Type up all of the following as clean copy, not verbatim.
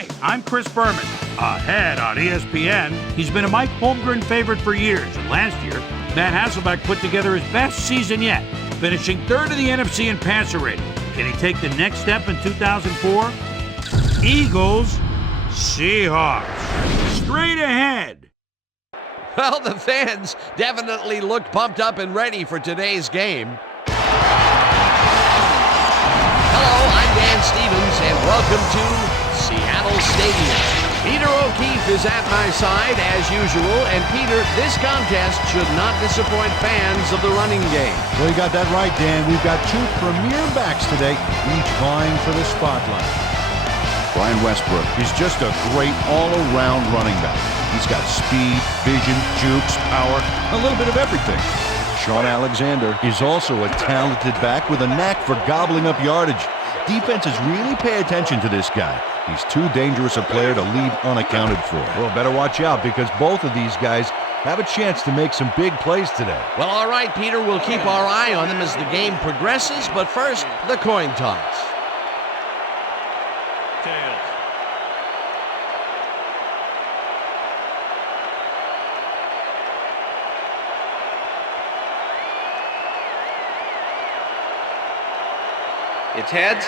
Hi, I'm Chris Berman. Ahead on ESPN, he's been a Mike Holmgren favorite for years, and last year, Matt Hasselbeck put together his best season yet, finishing third in the NFC in passer rating. Can he take the next step in 2004? Eagles, Seahawks. Straight ahead. Well, the fans definitely look pumped up and ready for today's game. Hello, I'm Dan Stevens, and welcome to Seattle Stadium. Peter O'Keefe is at my side, as usual, and Peter, this contest should not disappoint fans of the running game. Well, you got that right, Dan. We've got two premier backs today, each vying for the spotlight. Brian Westbrook is just a great all-around running back. He's got speed, vision, jukes, power, a little bit of everything. Sean Alexander is also a talented back with a knack for gobbling up yardage. Defenses really pay attention to this guy. He's too dangerous a player to leave unaccounted for. Well, better watch out because both of these guys have a chance to make some big plays today. Well, all right, Peter, we'll keep our eye on them as the game progresses, but first, the coin toss. Tails. It's heads.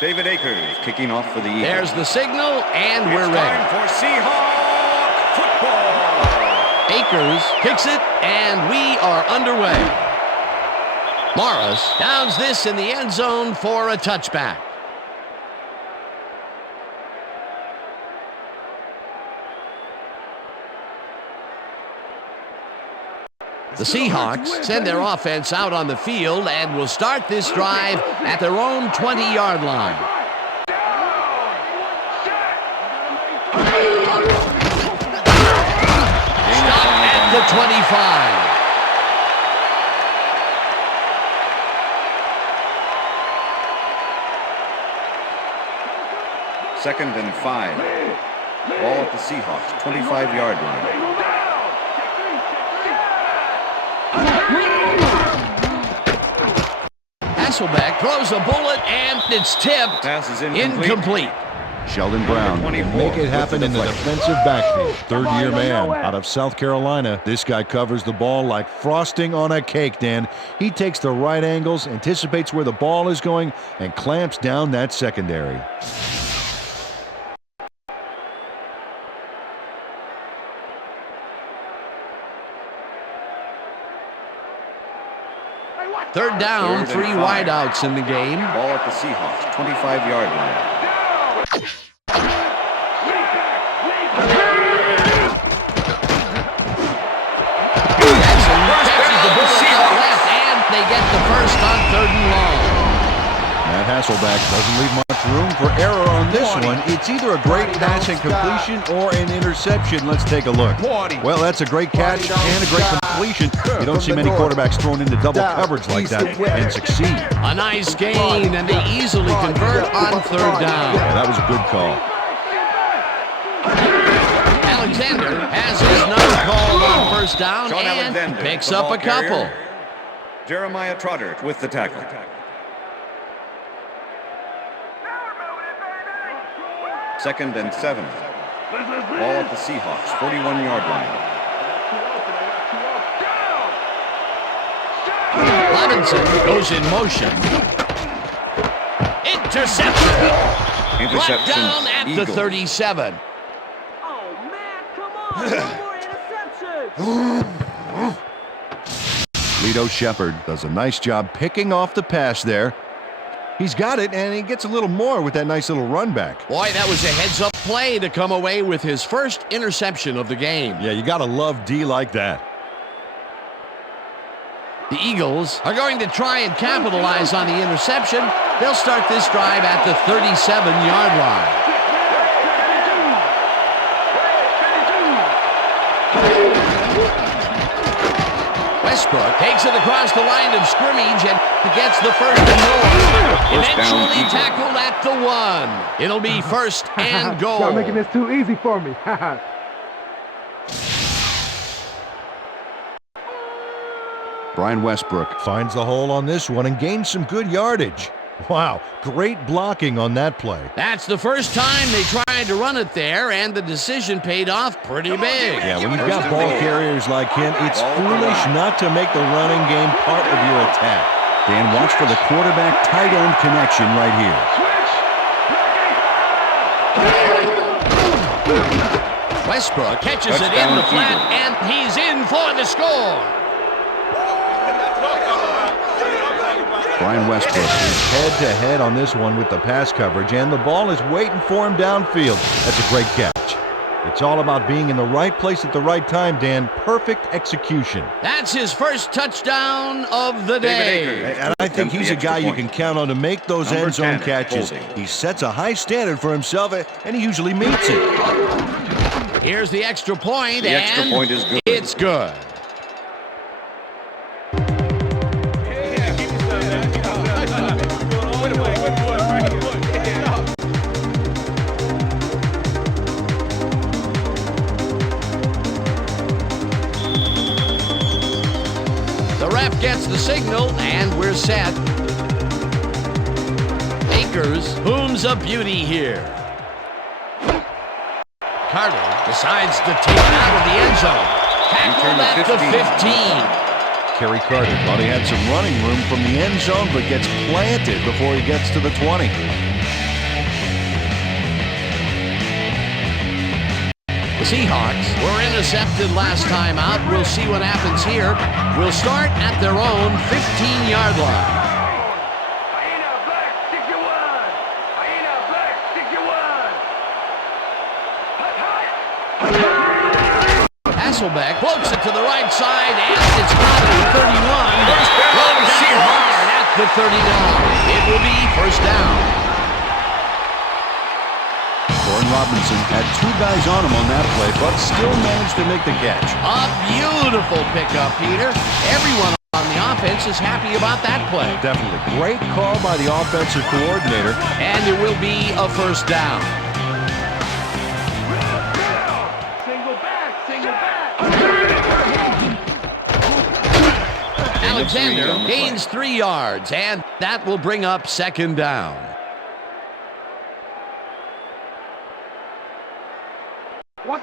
David Akers kicking off for the Eagles. There's the signal, and we're ready. Time for Seahawks football. Akers kicks it, and we are underway. Morris downs this in the end zone for a touchback. The Seahawks send their offense out on the field and will start this drive at their own 20-yard line. Stop at the 25. Second and 5. Ball at the Seahawks 25-yard line. Hasselbeck throws a bullet, and it's tipped. Pass is incomplete. Sheldon Brown can make it happen in the defensive backfield. Third-year man out of South Carolina. This guy covers the ball like frosting on a cake, Dan. He takes the right angles, anticipates where the ball is going, and clamps down that secondary. Third down, three wideouts in the game. Ball at the Seahawks 25-yard line. Catches the ball to the left, and they get the first on third and long. Matt Hasselbeck doesn't leave much room for error on this one. It's either a great pass and completion or an interception. Let's take a look. Well, that's a great catch and a great completion. You don't see many quarterbacks thrown into double coverage like that and succeed. A nice gain, and they easily convert on third down. Yeah, that was a good call. Alexander has his number called on first down and picks up a couple. Jeremiah Trotter with the tackle. Second and 7. Ball at the Seahawks 41-yard line. Levinson goes in motion. Interception. Brought down at Eagles. the 37. Oh, man, come on. No more interceptions. Lito Shepard does a nice job picking off the pass there. He's got it, and he gets a little more with that nice little run back. Boy, that was a heads-up play to come away with his first interception of the game. Yeah, you got to love D like that. The Eagles are going to try and capitalize on the interception. They'll start this drive at the 37-yard line. Westbrook takes it across the line of scrimmage and gets the first and more. Eventually tackled at the 1. It'll be first and goal. Y'all making this too easy for me. Brian Westbrook finds the hole on this one and gains some good yardage. Wow, great blocking on that play. That's the first time they tried to run it there, and the decision paid off pretty big. Yeah, when you've got ball carriers like him, it's foolish not to make the running game part of your attack. Dan, watch for the quarterback-tight end connection right here. Westbrook catches it in the flat, and he's in for the score. Brian Westbrook is head-to-head on this one with the pass coverage, and the ball is waiting for him downfield. That's a great catch. It's all about being in the right place at the right time, Dan. Perfect execution. That's his first touchdown of the day. And I think he's a guy you can count on to make those end zone catches. He sets a high standard for himself, and he usually meets it. Here's the extra point, The extra point is good. It's good. Gets the signal, and we're set. Akers booms a beauty here. Carter decides to take it out of the end zone. Tackled at the 15. Kerry Carter thought he had some running room from the end zone, but gets planted before he gets to the 20. The Seahawks were intercepted last time out. We'll see what happens here. We'll start at their own 15-yard line. Hasselbeck floats it to the right side, and it's caught at the 31. Runs down hard at the 39. It will be first down. Robinson had 2 guys on him on that play, but still managed to make the catch. A beautiful pickup, Peter. Everyone on the offense is happy about that play. Definitely. Great call by the offensive coordinator. And it will be a first down. Single back. Alexander gains 3 yards, and that will bring up second down.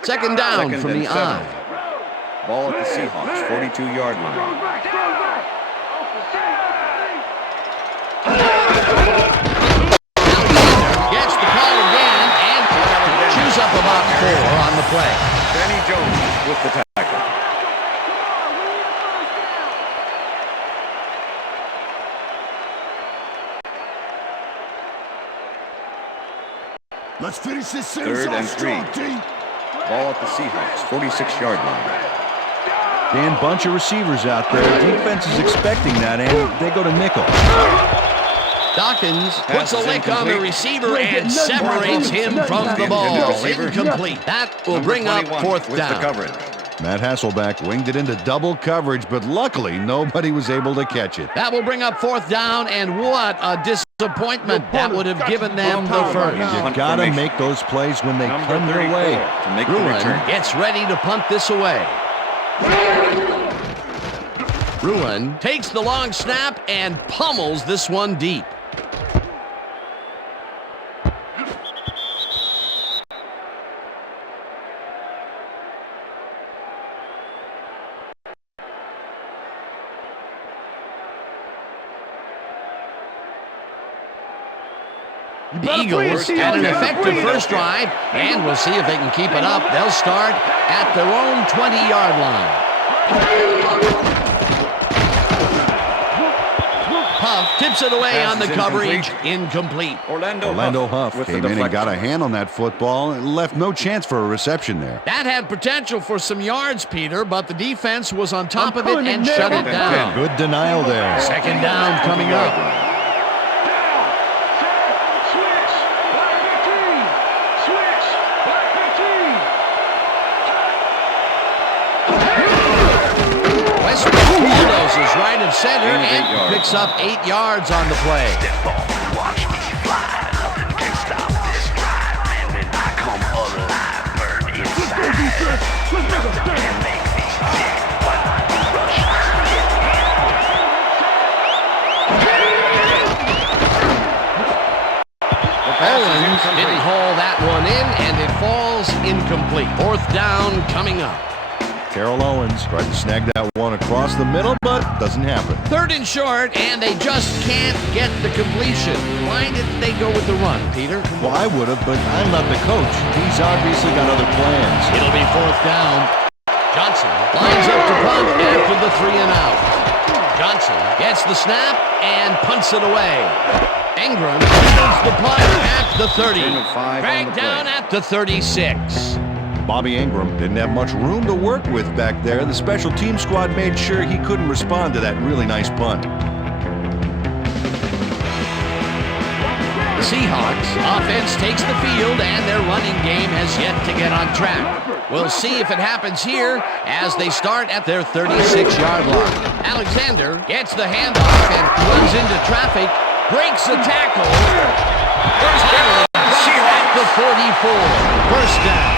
Second down from the I. Ball at the Seahawks, 42-yard line. Gets the call again and chews up about 4 on the play. Danny Jones with the tackle. Let's finish this series 3rd and 3. Ball at the Seahawks, 46-yard line. Dan, bunch of receivers out there. Defense is expecting that, and they go to nickel. Dawkins puts a lick on the receiver and separates him from the ball. Incomplete. That will bring up fourth down. Matt Hasselbeck winged it into double coverage, but luckily nobody was able to catch it. That will bring up fourth down, and what a disappointment. That would have given them the first. You gotta make those plays when they come their way. Ruin gets ready to punt this away. Ruin takes the long snap and pummels this one deep. The Eagles had an effective first drive, and we'll see if they can keep it up. They'll start at their own 20-yard line. Huff tips it away on the coverage. Incomplete. Orlando Huff came in and got a hand on that football and left no chance for a reception there. That had potential for some yards, Peter, but the defense was on top of it and shut it down. Good denial there. Second down coming up. Bulldozes right of center Gain of 8 and yards. picks up 8 yards on the play. Watch me fly, nothing can stop this ride. And when I come alive, burn inside. Nothing can make me sick while I rush. Owens didn't haul that one in, and it falls incomplete. 4th down coming up. Terrell Owens tried to snag that one across the middle, but doesn't happen. 3rd and short, and they just can't get the completion. Why didn't they go with the run, Peter? Well, I would have, but I'm not the coach. He's obviously got other plans. It'll be 4th down. Johnson lines up to punt after the 3 and out. Johnson gets the snap and punts it away. Ingram fields the punt at the 30. Turn of 5 on Dragged the play. down at the 36. Bobby Ingram didn't have much room to work with back there. The special team squad made sure he couldn't respond to that really nice punt. The Seahawks offense takes the field, and their running game has yet to get on track. We'll see if it happens here as they start at their 36-yard line. Alexander gets the handoff and runs into traffic, breaks a tackle. First down at the 44. First down.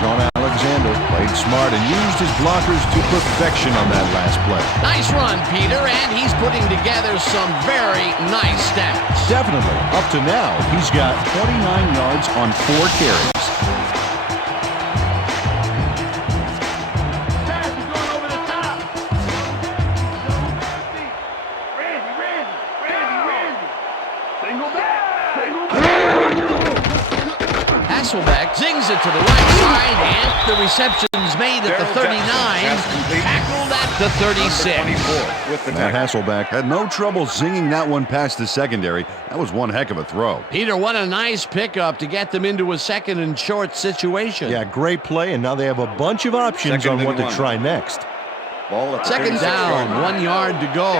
Sean Alexander played smart and used his blockers to perfection on that last play. Nice run, Peter, and he's putting together some very nice stats. Definitely. Up to now, he's got 49 yards on 4 carries. Pass is going over the top. Randy. Single back. Hasselbeck zings it to the right side, and the reception's made at the 39, tackled at the 36. 24 with the Matt tackle. Hasselbeck had no trouble zinging that one past the secondary. That was one heck of a throw. Peter, what a nice pickup to get them into a 2nd and short situation. Yeah, great play, and now they have a bunch of options 2nd on and what to 1. try next. Ball at the 2nd 36 down, yard line. 1 yard to go.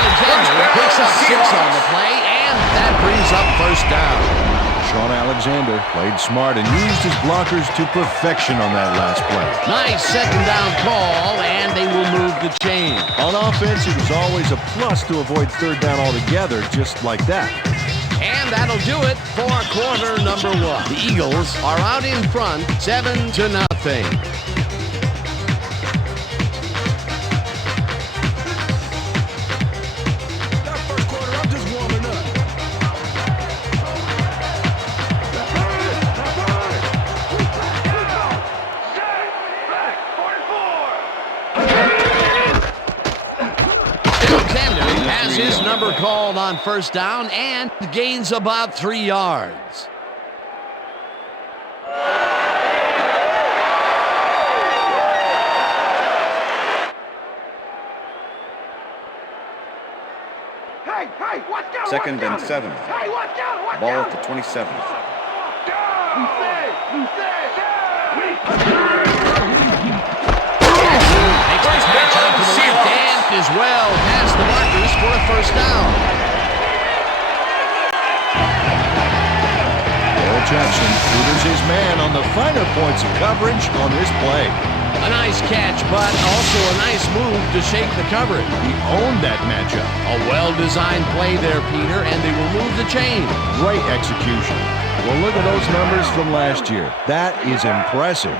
Alexander picks up 6 on the play, and that brings up 1st down. Sean Alexander played smart and used his blockers to perfection on that last play. Nice 2nd down call, and they will move the chain. On offense, it was always a plus to avoid 3rd down altogether, just like that. And that'll do it for quarter number 1. The Eagles are out in front, 7-0. Alexander has his number called on 1st down and gains about 3 yards. Hey, watch out. 2nd and 7. Hey, watch out. Ball at the 27. Makes this match out to the left and as well past the markers for a 1st down. Earl Jackson tutors his man on the finer points of coverage on this play. A nice catch, but also a nice move to shake the coverage. He owned that matchup. A well-designed play there, Peter, and they will move the chain. Great execution. Well, look at those numbers from last year. That is impressive.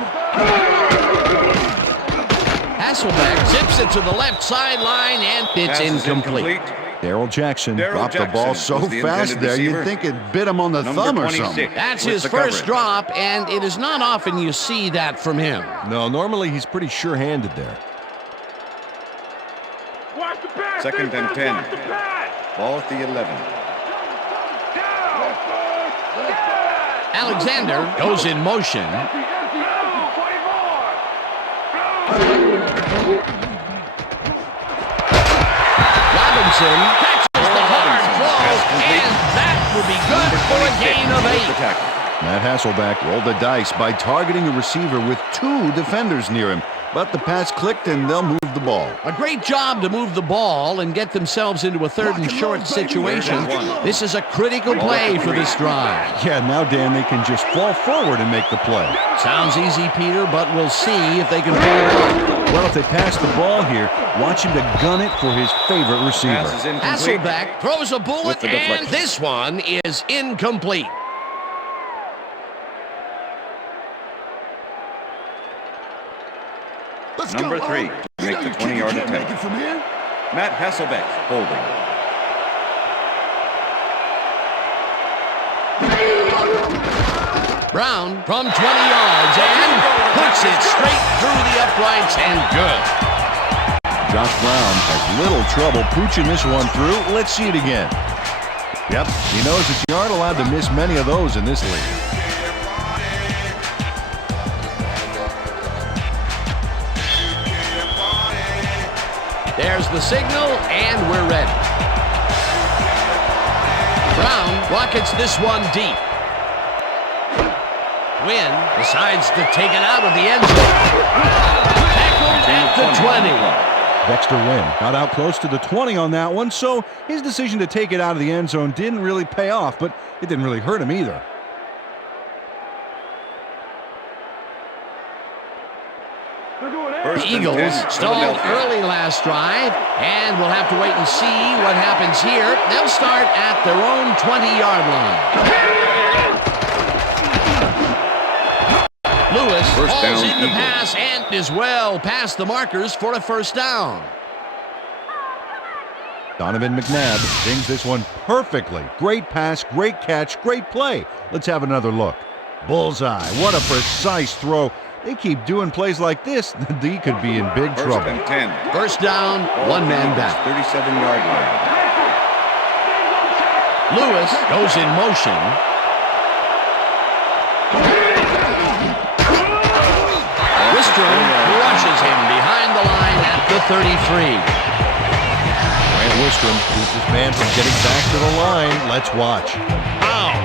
Hasselbeck zips it to the left sideline, and it's Pass is incomplete. Darrell Jackson Darrell dropped the ball Jackson so was the fast intended there, you'd receiver. think it bit him on the Number thumb or 26. something. That's with his the first coverage. drop, and it is not often you see that from him. No, normally he's pretty sure-handed there. Watch the pass. 2nd and 10. Watch the pass. Ball at the 11. Alexander goes in motion. Robinson catches the hard throw, and that will be good for a gain of 8. Matt Hasselbeck rolled the dice by targeting a receiver with 2 defenders near him. but the pass clicked and they'll move the ball. A great job to move the ball and get themselves into a 3rd and short situation. This is a critical play for this drive. Yeah, now, Dan, they can just fall forward and make the play. Sounds easy, Peter, but we'll see if they can pull it off. Well, if they pass the ball here, watch him to gun it for his favorite receiver. Pass is incomplete. Hasselbeck throws a bullet, With the and deflection. this one is incomplete. Number 3 to make the 20-yard attempt. Matt Hasselbeck holding. Brown from 20 yards and puts it straight through the uprights and good. Josh Brown has little trouble pooching this one through. Let's see it again. Yep, he knows that you aren't allowed to miss many of those in this league. There's the signal, and we're ready. Brown rockets this one deep. Wynn decides to take it out of the end zone. Tackled at the 20. Dexter Wynn got out close to the 20 on that one, so his decision to take it out of the end zone didn't really pay off, but it didn't really hurt him either. The Eagles stalled early last drive, and we'll have to wait and see what happens here. They'll start at their own 20-yard line. Lewis hauls in the pass and is well past the markers for a first down. Donovan McNabb sings this one perfectly. Great pass, great catch, great play. Let's have another look. Bullseye. What a precise throw. They keep doing plays like this, they could be in big trouble. First and 10. First down, one man back. 37-yard line. Lewis goes in motion. Wistrom rushes him behind the line at the 33. Grant Wistrom keeps his man from getting back to the line. Let's watch.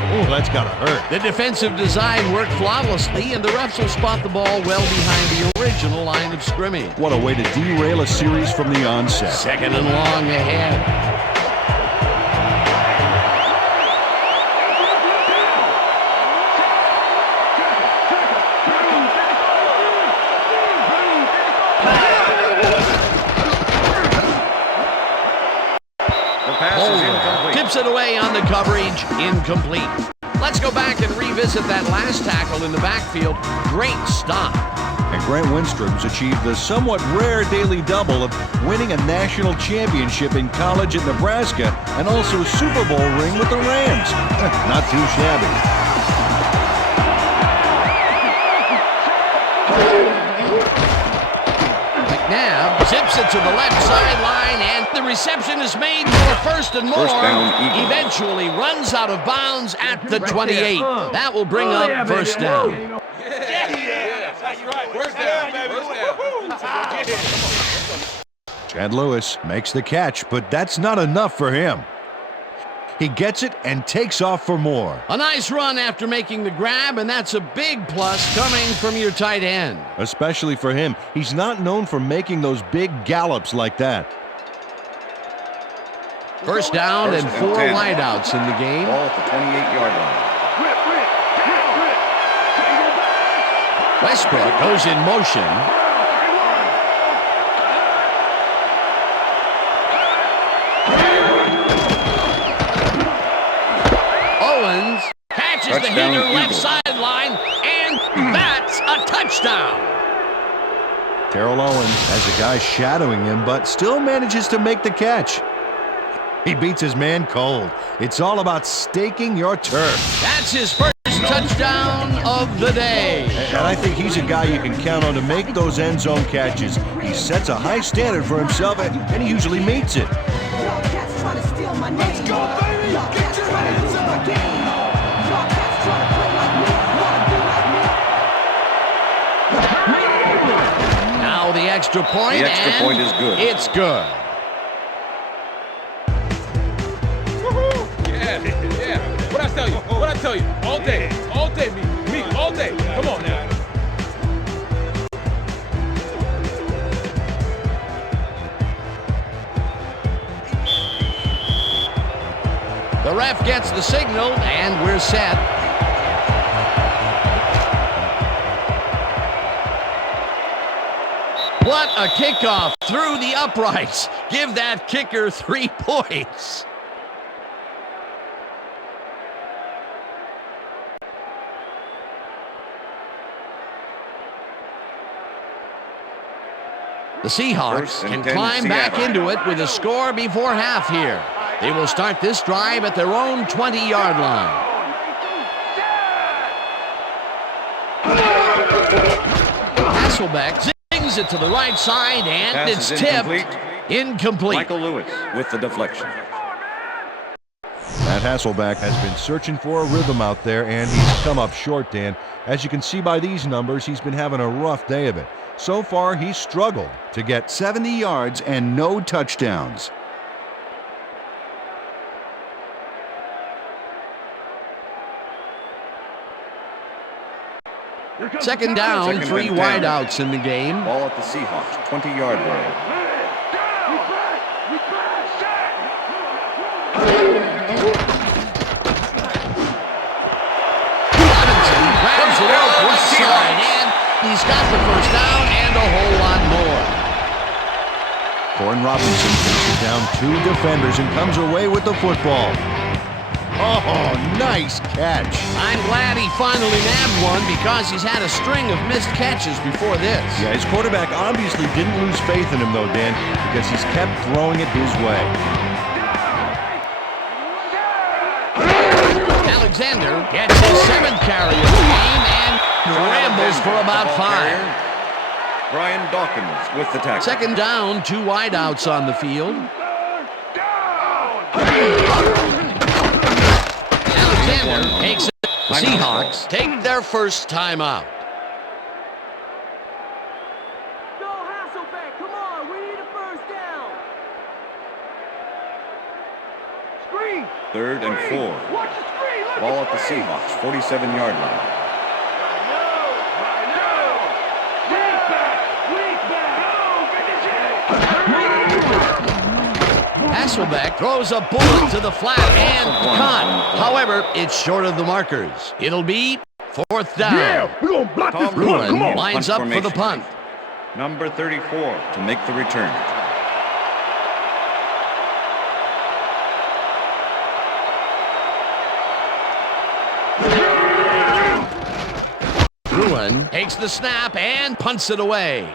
Oh, that's gotta hurt. The defensive design worked flawlessly, and the refs will spot the ball well behind the original line of scrimmage. What a way to derail a series from the onset. 2nd and long ahead. The pass is incomplete. Tips it away on the coverage, incomplete. Let's go back and revisit that last tackle in the backfield. Great stop. And Grant Winstrom's achieved the somewhat rare daily double of winning a national championship in college at Nebraska and also a Super Bowl ring with the Rams. Not too shabby. McNabb zips it to the left sideline, and the reception is made for first and more. First down, Eagles. Eventually runs out of bounds at the 28. That will bring up first down. Chad Lewis makes the catch, but that's not enough for him. He gets it and takes off for more. A nice run after making the grab, and that's a big plus coming from your tight end. Especially for him. He's not known for making those big gallops like that. First down and 4 wideouts in the game. Ball at the 28-yard line. Westbrook goes in motion. Owens catches the Touchdown, hitter left Eagles. sideline, and that's a touchdown. Terrell Owens has a guy shadowing him, but still manages to make the catch. He beats his man cold. It's all about staking your turf. That's his first touchdown of the day. And I think he's a guy you can count on to make those end zone catches. He sets a high standard for himself, and he usually meets it. Let's go, baby! Get your hands up! Now the extra point, The extra and point is good. It's good. Yeah. What I tell you? What I tell you? All day, me, all day. Come on now. The ref gets the signal, and we're set. What a kickoff through the uprights. Give that kicker 3 points. The Seahawks can climb back into it with a score before half here. They will start this drive at their own 20-yard line. Hasselbeck zings it to the right side, and it's tipped. Incomplete. Michael Lewis with the deflection. Matt Hasselbeck has been searching for a rhythm out there, and he's come up short, Dan. As you can see by these numbers, he's been having a rough day of it. So far, he's struggled to get 70 yards and no touchdowns. Second down, 3 wideouts in the game. Ball at the Seahawks, 20-yard line. Robinson grabs it out left side, and he's got the first down and a whole lot more. Corin Robinson takes down 2 defenders and comes away with the football. Oh, nice catch. I'm glad he finally nabbed one because he's had a string of missed catches before this. Yeah, his quarterback obviously didn't lose faith in him, though, Dan, because he's kept throwing it his way. Alexander gets his 7th carry of the game and rambles for about 5. Brian Dawkins with the tackle. Second down, 2 wideouts on the field. Alexander takes it. The Seahawks take their first time out. Go Hasselbeck, come on, we need a first down. Screen. 3rd and 4. Watch the screen. Look Ball at the Seahawks, 47-yard line. Hasselbeck throws a bullet to the flat and caught. However, it's short of the markers. It'll be 4th down. Yeah, we're gonna block this run. Come on. Lines up for the punt. Number 34 to make the return. Bruin takes the snap and punts it away.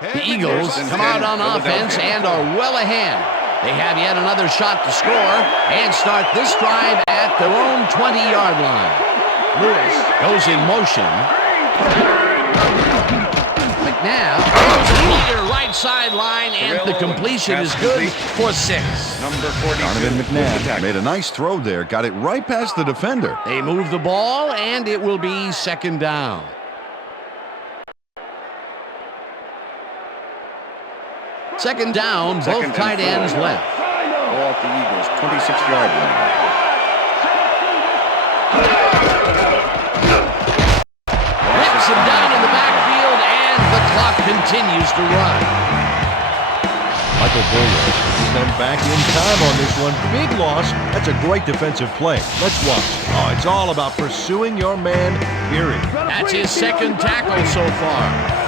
The Eagles come out on offense and are well ahead. They have yet another shot to score and start this drive at their own 20-yard line. Lewis goes in motion. McNabb goes to the right sideline, and the completion is good for 6. Number 42. Donovan McNabb made a nice throw there, got it right past the defender. They move the ball, and it will be 2nd down. Second down, both tight ends left. Ball at the Eagles, 26-yard line. Rips him down in the backfield, and the clock continues to run. Michael Bullard come back in time on this one. Big loss. That's a great defensive play. Let's watch. Oh, it's all about pursuing your man, period. That's his 2nd tackle so far.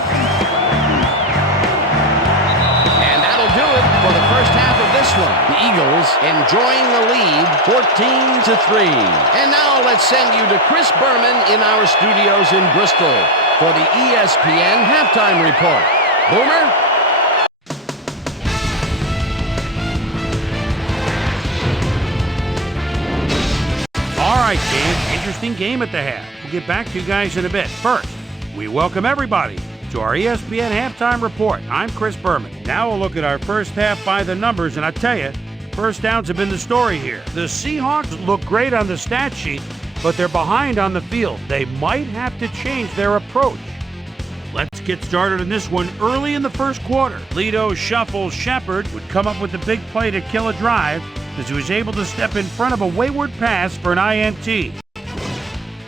Do it for the first half of this one. The Eagles enjoying the lead 14-3. And now let's send you to Chris Berman in our studios in Bristol for the ESPN halftime report. Boomer? All right, game. Interesting game at the half. We'll get back to you guys in a bit. First, we welcome everybody to our ESPN halftime report. I'm Chris Berman. Now we'll look at our first half by the numbers, and I tell you, first downs have been the story here. The Seahawks look great on the stat sheet, but they're behind on the field. They might have to change their approach. Let's get started on this one early in the first quarter. Lido shuffles Shepard would come up with the big play to kill a drive. as he was able to step in front of a wayward pass for an INT.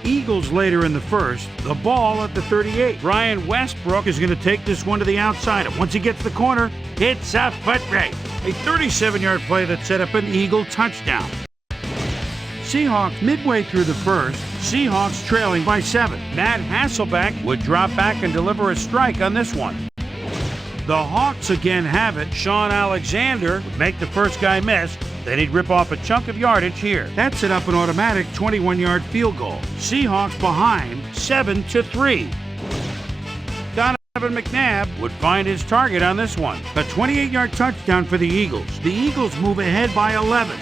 Eagles later in the first, the ball at the 38. Brian Westbrook is going to take this one to the outside, and once he gets the corner, it's a foot race. A 37-yard play that set up an Eagle touchdown. Seahawks midway through the first, Seahawks trailing by 7. Matt Hasselbeck would drop back and deliver a strike on this one. The Hawks again have it. Sean Alexander would make the first guy miss. Then he'd rip off a chunk of yardage here. That set up an automatic 21-yard field goal. Seahawks behind 7-3. Donovan McNabb would find his target on this one. A 28-yard touchdown for the Eagles. The Eagles move ahead by 11.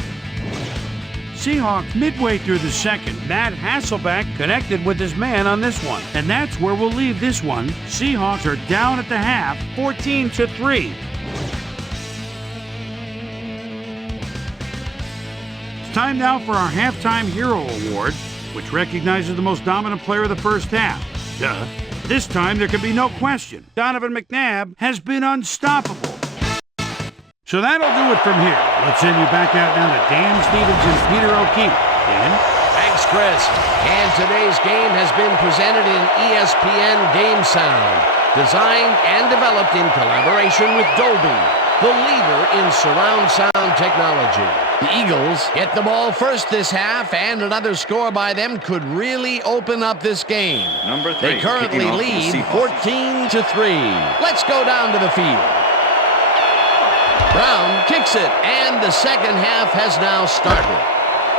Seahawks midway through the second. Matt Hasselbeck connected with his man on this one. And that's where we'll leave this one. Seahawks are down at the half, 14-3. It's time now for our Halftime Hero Award, which recognizes the most dominant player of the first half. Duh. This time there can be no question. Donovan McNabb has been unstoppable. So that'll do it from here. Let's send you back out now to Dan Stevens and Peter O'Keefe. Dan? Thanks, Chris. And today's game has been presented in ESPN Game Sound, designed and developed in collaboration with Dolby, the leader in surround sound technology. The Eagles get the ball first this half, and another score by them could really open up this game. Number 3, They currently lead 14-3. Let's go down to the field. Brown kicks it, and the second half has now started.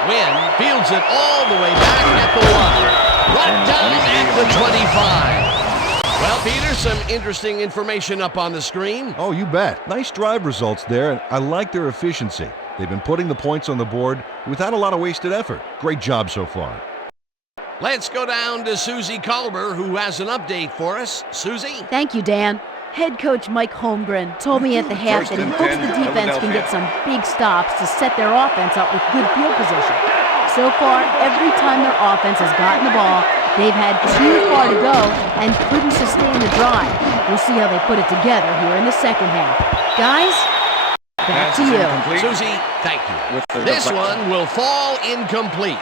Wynn fields it all the way back at the 1. Brought down at the 25. Well, Peter, some interesting information up on the screen. Oh, you bet. Nice drive results there, and I like their efficiency. They've been putting the points on the board without a lot of wasted effort. Great job so far. Let's go down to Susie Culber, who has an update for us. Susie? Thank you, Dan. Head coach Mike Holmgren told me at the half that he hopes the defense can get some big stops to set their offense up with good field position. So far, every time their offense has gotten the ball, they've had too far to go and couldn't sustain the drive. We'll see how they put it together here in the second half. Guys, back to you. Susie, thank you. This one will fall incomplete.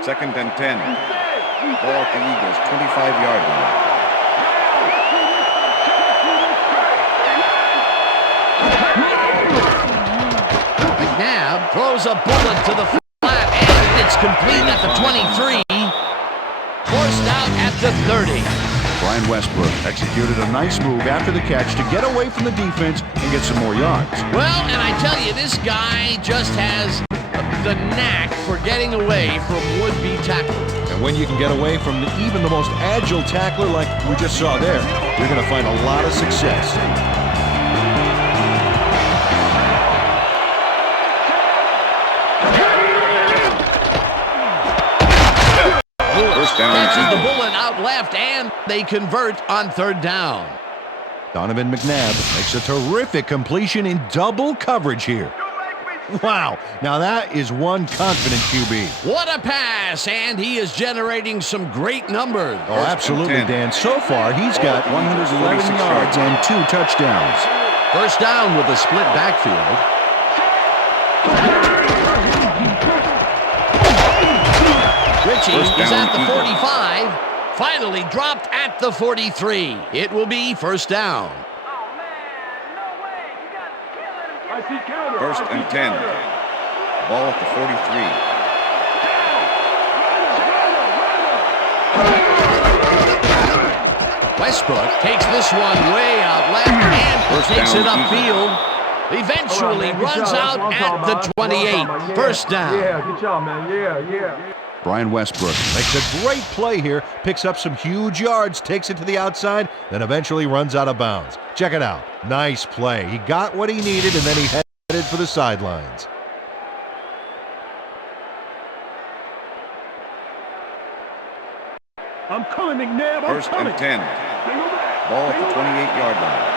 Second and 10. Ball at the Eagles, 25-yard line. McNabb throws a bullet to the flat, and it's complete at the 23. Forced out at the 30. Brian Westbrook executed a nice move after the catch to get away from the defense and get some more yards. Well, and I tell you, this guy just has the knack for getting away from would-be tacklers. And when you can get away from even the most agile tackler like we just saw there, you're going to find a lot of success. Catches the bullet out left, and they convert on third down. Donovan McNabb makes a terrific completion in double coverage here. Wow, now that is one confident QB. What a pass, and he is generating some great numbers. Oh, absolutely, Dan. So far, he's got 111 yards and 2 touchdowns. First down with a split backfield. Richie is at the 45, finally dropped at the 43. It will be first down. First and 10. Ball at the 43. Westbrook takes this one way out left and takes it upfield. Eventually runs out at the 28. First down. Yeah, good job, man. Yeah. Brian Westbrook makes a great play here, picks up some huge yards, takes it to the outside, then eventually runs out of bounds. Check it out. Nice play. He got what he needed, and then he headed for the sidelines. I'm coming, McNabb. First and 10. Ball at the 28-yard line.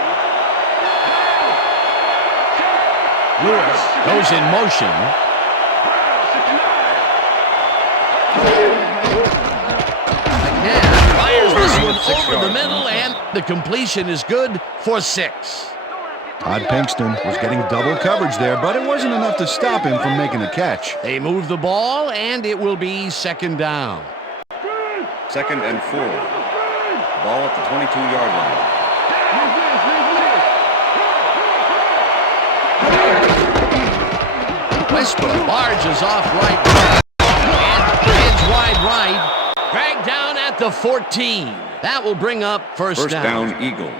Lewis goes in motion. over yards the middle, and the completion is good for 6. Todd Pinkston was getting double coverage there, but it wasn't enough to stop him from making the catch. They move the ball, and it will be 2nd down. 2nd and 4. Ball at the 22-yard line. Westbrook barges off right and heads wide right. Dragged down at the 14. That will bring up first down. Eagles.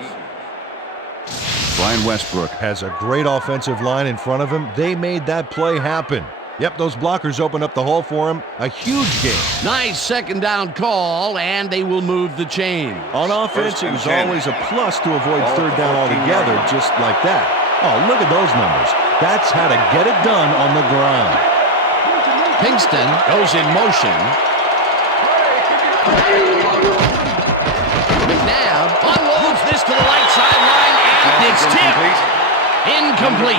Brian Westbrook has a great offensive line in front of him. They made that play happen. Yep, those blockers opened up the hole for him. A huge gain. Nice 2nd down call, and they will move the chain. On offense, it was always a plus to avoid 3rd down altogether, just like that. Oh, look at those numbers. That's how to get it done on the ground. Pinkston goes in motion. McNabb unloads this to the right sideline, and it's tipped. Incomplete.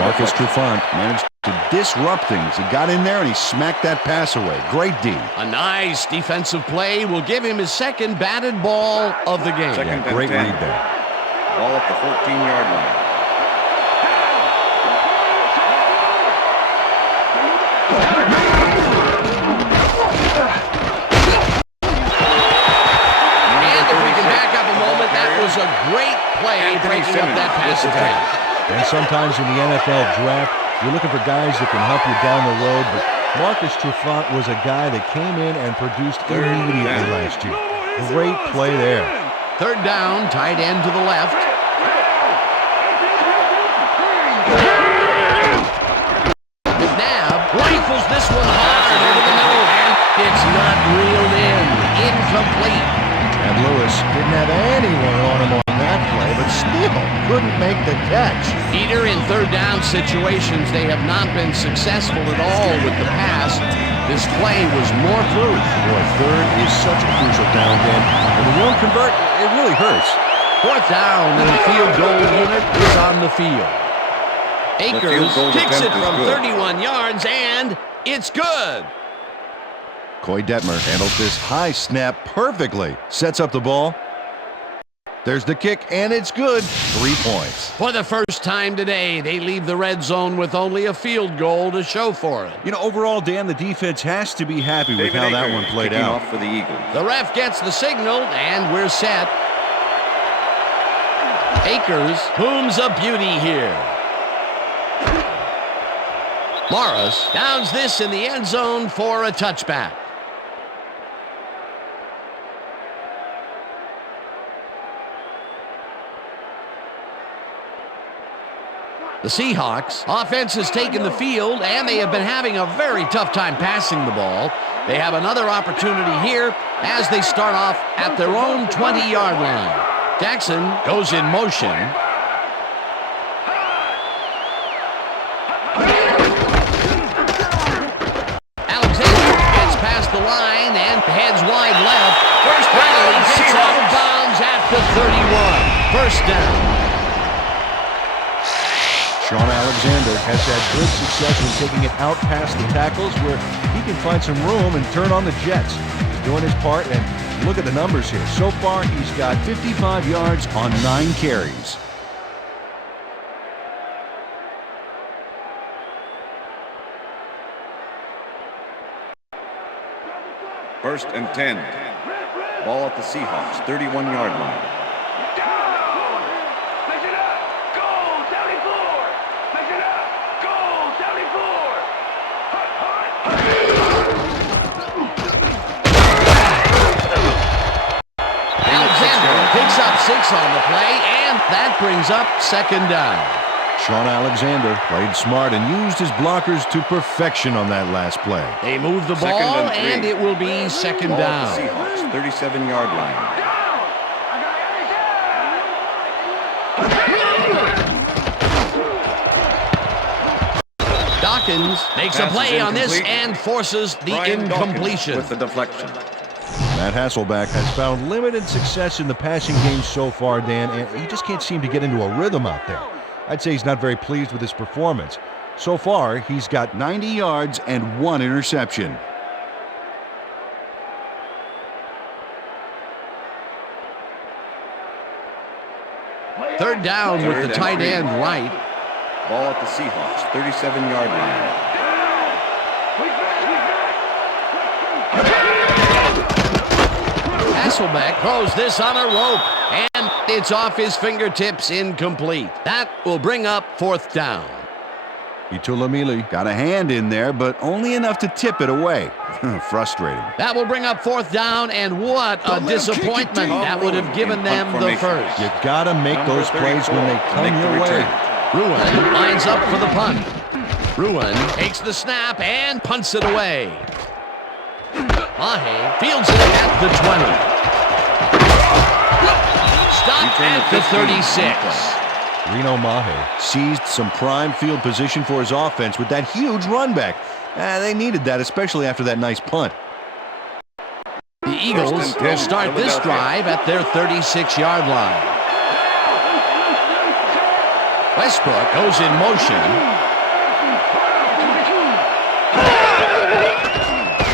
Marcus Trufant managed to disrupt things. He got in there and he smacked that pass away. Great D. A nice defensive play will give him his 2nd batted ball of the game. Great read there. Ball at the 14-yard line. And if we can back up a moment, that was a great play breaking up that pass attempt. And sometimes in the NFL draft, you're looking for guys that can help you down the road, but Marcus Trufant was a guy that came in and produced immediately last year. Great play there. 3rd down, tight end to the left. McNabb rifles this one hard over the middle, and it's not reeled in. Incomplete. And Lewis didn't have anyone on him on that play, but still couldn't make the catch. Peter, in 3rd down situations, they have not been successful at all with the pass. This play was more fruit. Boy, 3rd is such a crucial down, Dan. And when you don't convert, it really hurts. 4th down, and the field goal unit is on the field. Akers kicks it from 31 yards, and it's good. Coy Detmer handles this high snap perfectly. Sets up the ball. There's the kick, and it's good. 3 points. For the first time today, they leave the red zone with only a field goal to show for it. You know, overall, Dan, the defense has to be happy with how that one played out. Off for the Eagles. The ref gets the signal, and we're set. Akers booms a beauty here. Morris downs this in the end zone for a touchback. The Seahawks offense has taken the field, and they have been having a very tough time passing the ball. They have another opportunity here as they start off at their own 20-yard line. Jackson goes in motion. Alexander gets past the line and heads wide left. First rally gets out of bounds at the 31. First down. Sean Alexander has had good success in taking it out past the tackles where he can find some room and turn on the Jets. He's doing his part, and look at the numbers here. So far, he's got 55 yards on 9 carries. First and 10. Ball at the Seahawks, 31-yard line. Picks up 6 on the play, and that brings up second down. Sean Alexander played smart and used his blockers to perfection on that last play. They move the ball, and it will be second down. Seahawks, 37-yard line. Dawkins makes a play on this and forces the incompletion. With the deflection. Matt Hasselbeck has found limited success in the passing game so far, Dan, and he just can't seem to get into a rhythm out there. I'd say he's not very pleased with his performance. So far, he's got 90 yards and 1 interception. Third down with the tight end right. Ball at the Seahawks, 37-yard line. Hasselbeck throws this on a rope, and it's off his fingertips, incomplete. That will bring up fourth down. Itulamili got a hand in there, but only enough to tip it away. Frustrating. That will bring up fourth down, and what a disappointment. That would have given them the first. You gotta make those plays when they come your way. Ruin lines up for the punt. Ruin takes the snap and punts it away. Mahe fields it at the 20. Stopped at the 36. Reno Mahe seized some prime field position for his offense with that huge run back. They needed that, especially after that nice punt. The Eagles will start this drive at their 36-yard line. Westbrook goes in motion.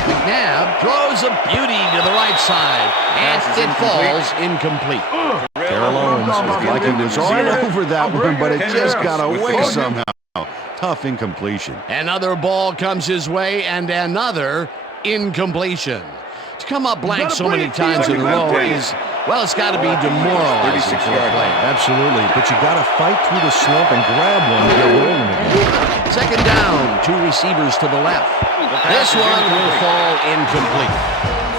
McNabb throws a beauty to the right side, and it falls incomplete. Terrell Owens was like he was all over that one, but it just got away somehow. Tough incompletion. Another ball comes his way, and another incompletion. To come up blank so many times in a row is, well, it's got to be demoralizing for a player. Absolutely, but you got to fight through the slump and grab one to get rolling again. Second down, two receivers to the left. This one will fall incomplete.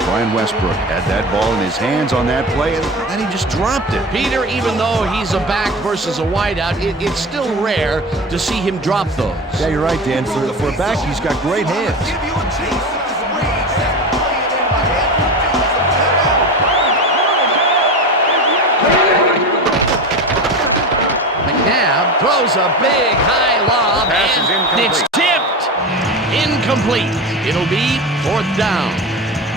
Brian Westbrook had that ball in his hands on that play, and then he just dropped it. Peter, even though he's a back versus a wideout, it's still rare to see him drop those. Yeah, you're right, Dan. For a back, he's got great hands. McNabb throws a big high lob, and it's tipped. Incomplete. It'll be fourth down.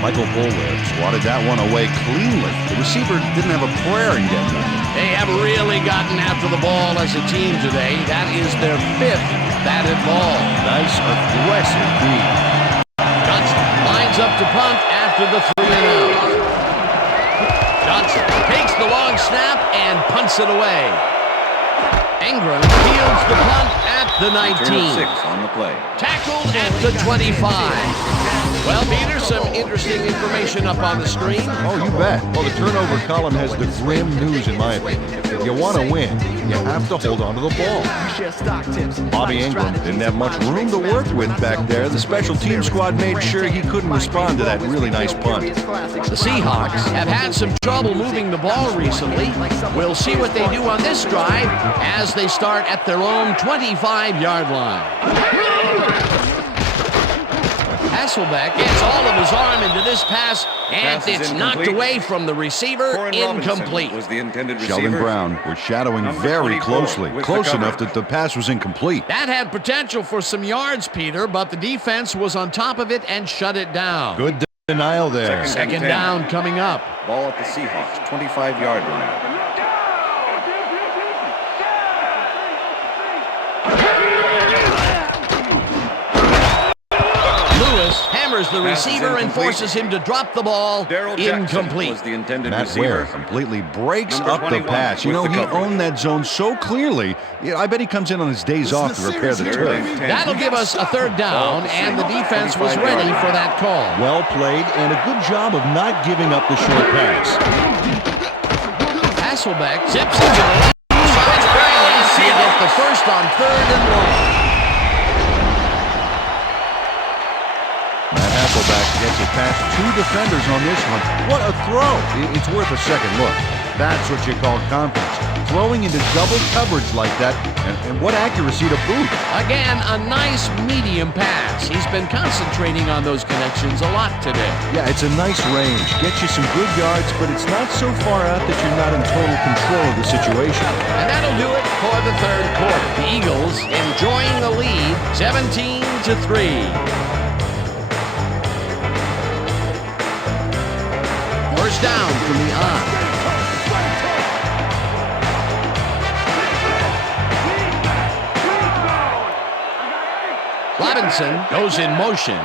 Michael Boulware swatted that one away cleanly. The receiver didn't have a prayer in getting it. They have really gotten after the ball as a team today. That is their fifth batted ball. Nice, aggressive beat. Johnson lines up to punt after the 3-and-out. Johnson takes the long snap and punts it away. Ingram fields the punt at the 19. Return of 6 on the play. Tackled at the 25. Well, Peter, some interesting information up on the screen. Oh, you bet. Well, the turnover column has the grim news, in my opinion. If you want to win, you have to hold on to the ball. Bobby Ingram didn't have much room to work with back there. The special team squad made sure he couldn't respond to that really nice punt. The Seahawks have had some trouble moving the ball recently. We'll see what they do on this drive as they start at their own 25-yard line. Hasselbeck gets all of his arm into this pass, and it's knocked away from the receiver. Incomplete. Was the intended receiver. Sheldon Brown was shadowing very closely, close enough that the pass was incomplete. That had potential for some yards, Peter, but the defense was on top of it and shut it down. Good denial there. Second down coming up. Ball at the Seahawks, 25-yard line. Hammers the receiver and forces him to drop the ball. Incomplete. Was the intended Matt receiver. Ware completely breaks up the pass. You know, he owned that zone so clearly. Yeah, I bet he comes in on his days off to repair the turf. That'll give us a third down, and the defense was ready for that call. Well played, and a good job of not giving up the short pass. Hasselbeck zips into the lead. They get the first on 3rd and long. Hasselbeck gets it past 2 defenders on this one. What a throw! It's worth a second look. That's what you call confidence. Throwing into double coverage like that, and what accuracy to boot. Again, a nice medium pass. He's been concentrating on those connections a lot today. Yeah, it's a nice range. Gets you some good yards, but it's not so far out that you're not in total control of the situation. And that'll do it for the third quarter. The Eagles enjoying the lead, 17-3. First down from the on. Robinson goes in motion.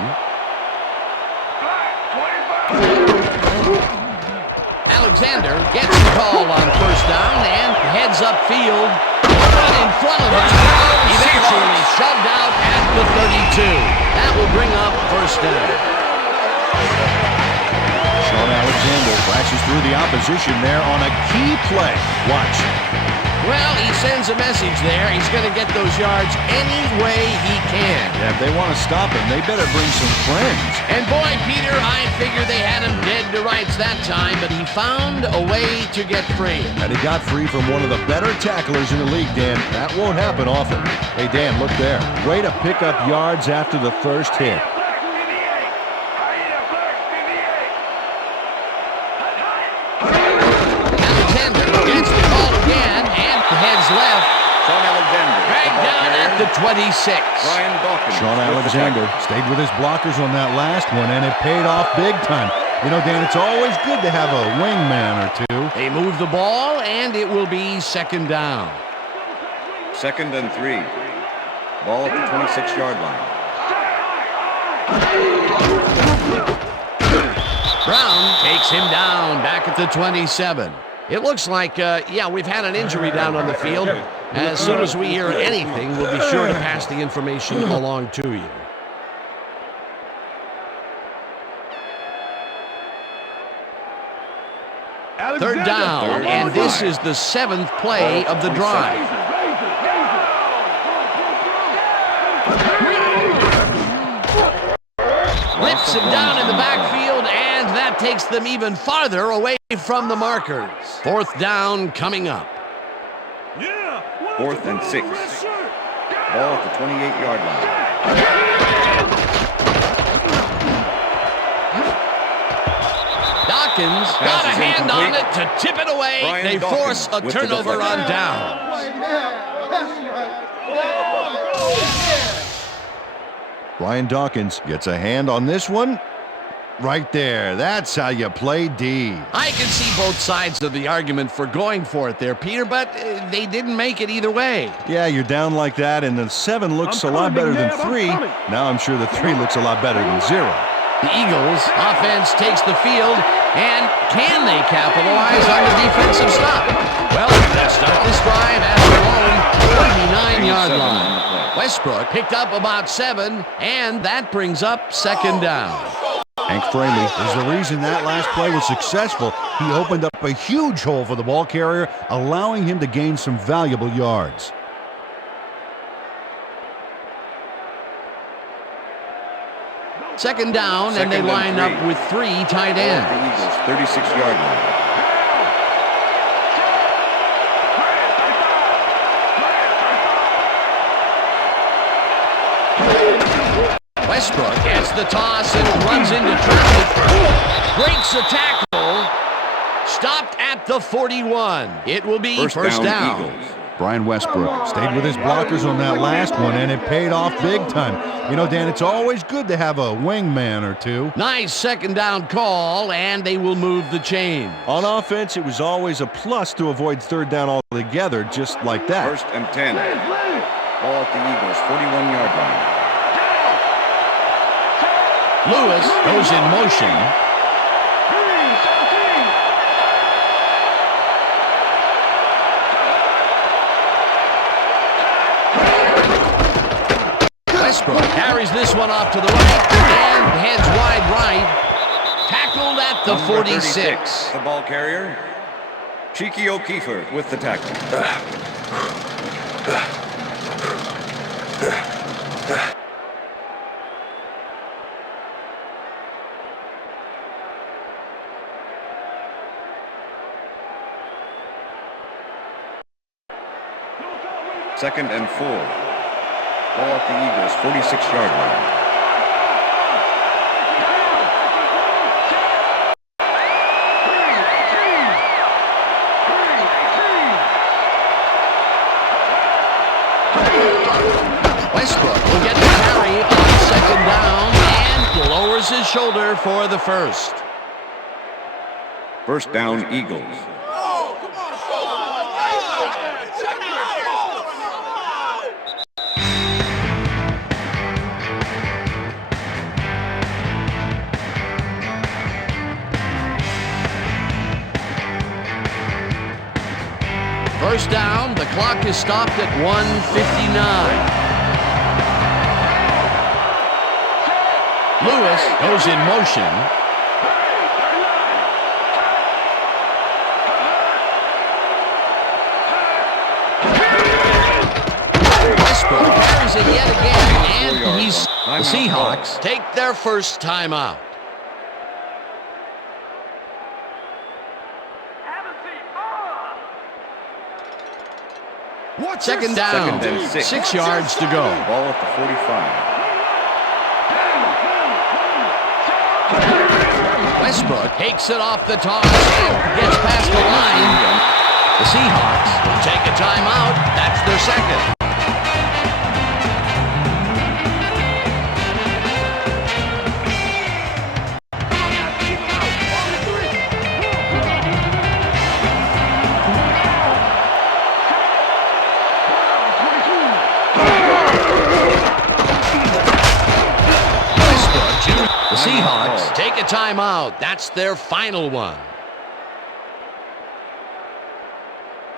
Alexander gets the call on first down, and heads upfield. Right in front of him. Eventually shoved out at the 32. That will bring up first down. Sean Alexander flashes through the opposition there on a key play. Watch. Well, he sends a message there. He's going to get those yards any way he can. Yeah, if they want to stop him, they better bring some friends. And boy, Peter, I figure they had him dead to rights that time, but he found a way to get free. And he got free from one of the better tacklers in the league, Dan. That won't happen often. Hey, Dan, look there. Way to pick up yards after the first hit. Alexander gets the call again and heads left. Sean Alexander. Right down at the 26. Brian Dawkins. Sean Alexander stayed with his blockers on that last one, and it paid off big time. You know, Dan, it's always good to have a wingman or two. They move the ball, and it will be second down. 2nd and 3. Ball at the 26-yard line. Brown takes him down back at the 27. It looks like, we've had an injury down on the field. As soon as we hear anything, we'll be sure to pass the information along to you. Third down, and this is the 7th play of the drive. Whips him down in the backfield, and that takes them even farther away from the markers. 4th down coming up. 4th and 6. Ball at the 28-yard line. Dawkins got a hand on it to tip it away. Brian They Dawkins force a with the turnover on deflection. down. Brian Dawkins gets a hand on this one. Right there. That's how you play D. I can see both sides of the argument for going for it there, Peter, but they didn't make it either way. Yeah, you're down like that, and the 7 looks a lot better than 3. Now I'm sure the 3 looks a lot better than 0. The Eagles offense takes the field, and can they capitalize on the defensive stop? Well, they'll start this drive at their own 29-yard line. Westbrook picked up about 7, and that brings up second down. Hank Fraley is the reason that last play was successful. He opened up a huge hole for the ball carrier, allowing him to gain some valuable yards. Second down, and they line up with 3 tight ends. The Eagles, 36-yard line. Westbrook gets the toss and runs into traffic. Breaks a tackle. Stopped at the 41. It will be first down. Eagles. Brian Westbrook stayed with his blockers on that last one, and it paid off big time. You know, Dan, it's always good to have a wingman or two. Nice second down call, and they will move the chain. On offense, it was always a plus to avoid 3rd down altogether, just like that. 1st and 10. Ball at the Eagles, 41-yard line. Lewis goes in motion. Westbrook carries this one off to the right and heads wide right. Tackled at the 46. The ball carrier, Cheeky O'Keefer with the tackle. 2nd and 4. Ball at the Eagles, 46-yard line. Westbrook will get the carry on second down and lowers his shoulder for the first. First down, Eagles. First down, the clock is stopped at 1:59. Lewis goes in motion. Westbrook carries it yet again, and the Seahawks take their first timeout. Second down, 6 yards to go. Ball at the 45. Westbrook takes it off the toss and gets past the line. The Seahawks will take a timeout. That's their second. The Seahawks take a timeout. That's their final one.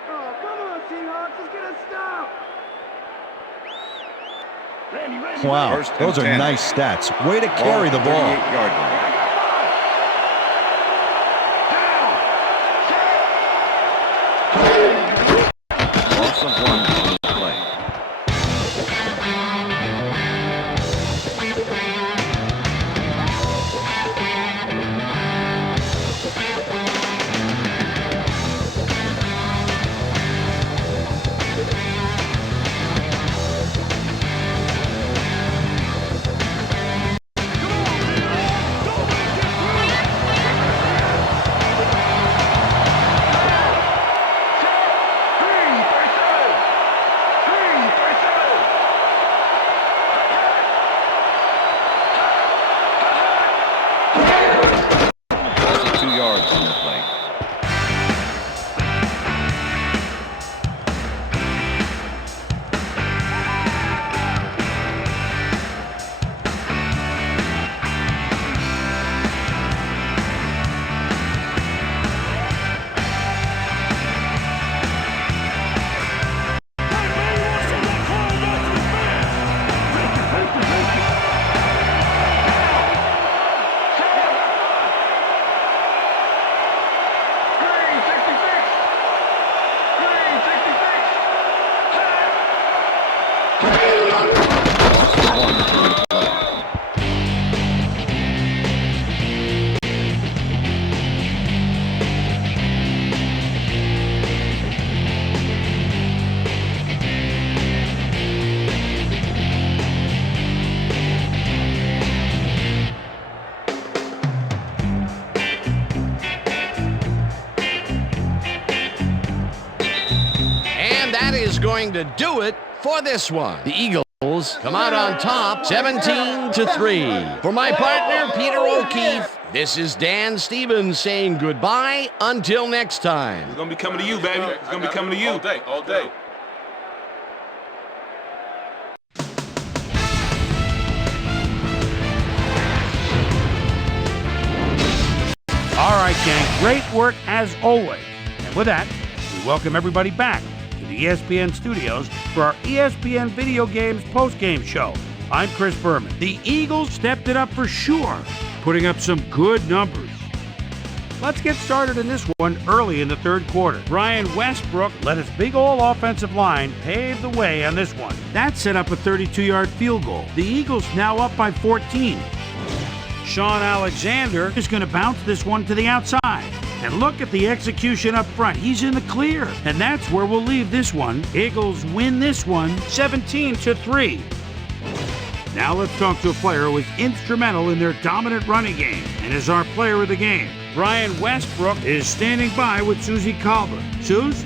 Oh, come on, Seahawks. Let's get a stop. Wow, those are nice stats. Way to carry the ball. 38-yard line. Loss of 1 on the play. Loss of 2 yards on the play. Loss of 1 on the play. And that is going to do it for this one. The Eagles come out on top, 17-3. For my partner, Peter O'Keefe, this is Dan Stevens saying goodbye until next time. It's going to be coming to you, baby. It's going to be coming to you. All day. All right, gang, great work as always. And with that, we welcome everybody back to the ESPN studios for our ESPN Video Games postgame show. I'm Chris Berman. The Eagles stepped it up for sure, putting up some good numbers. Let's get started in this one early in the third quarter. Brian Westbrook led his big all offensive line pave the way on this one. That set up a 32-yard field goal. The Eagles now up by 14. Sean Alexander is going to bounce this one to the outside. And look at the execution up front. He's in the clear. And that's where we'll leave this one. Eagles win this one 17-3. Now let's talk to a player who was instrumental in their dominant running game and is our player of the game. Brian Westbrook is standing by with Susie Calver. Suze?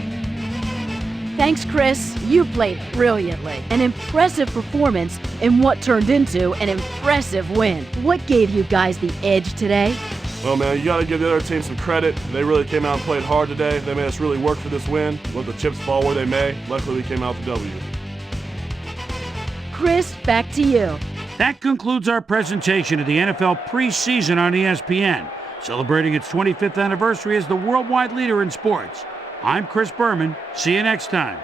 Thanks, Chris. You played brilliantly. An impressive performance in what turned into an impressive win. What gave you guys the edge today? Well, man, you got to give the other team some credit. They really came out and played hard today. They made us really work for this win. Let the chips fall where they may. Luckily, we came out with the W. Chris, back to you. That concludes our presentation of the NFL preseason on ESPN, celebrating its 25th anniversary as the worldwide leader in sports. I'm Chris Berman. See you next time.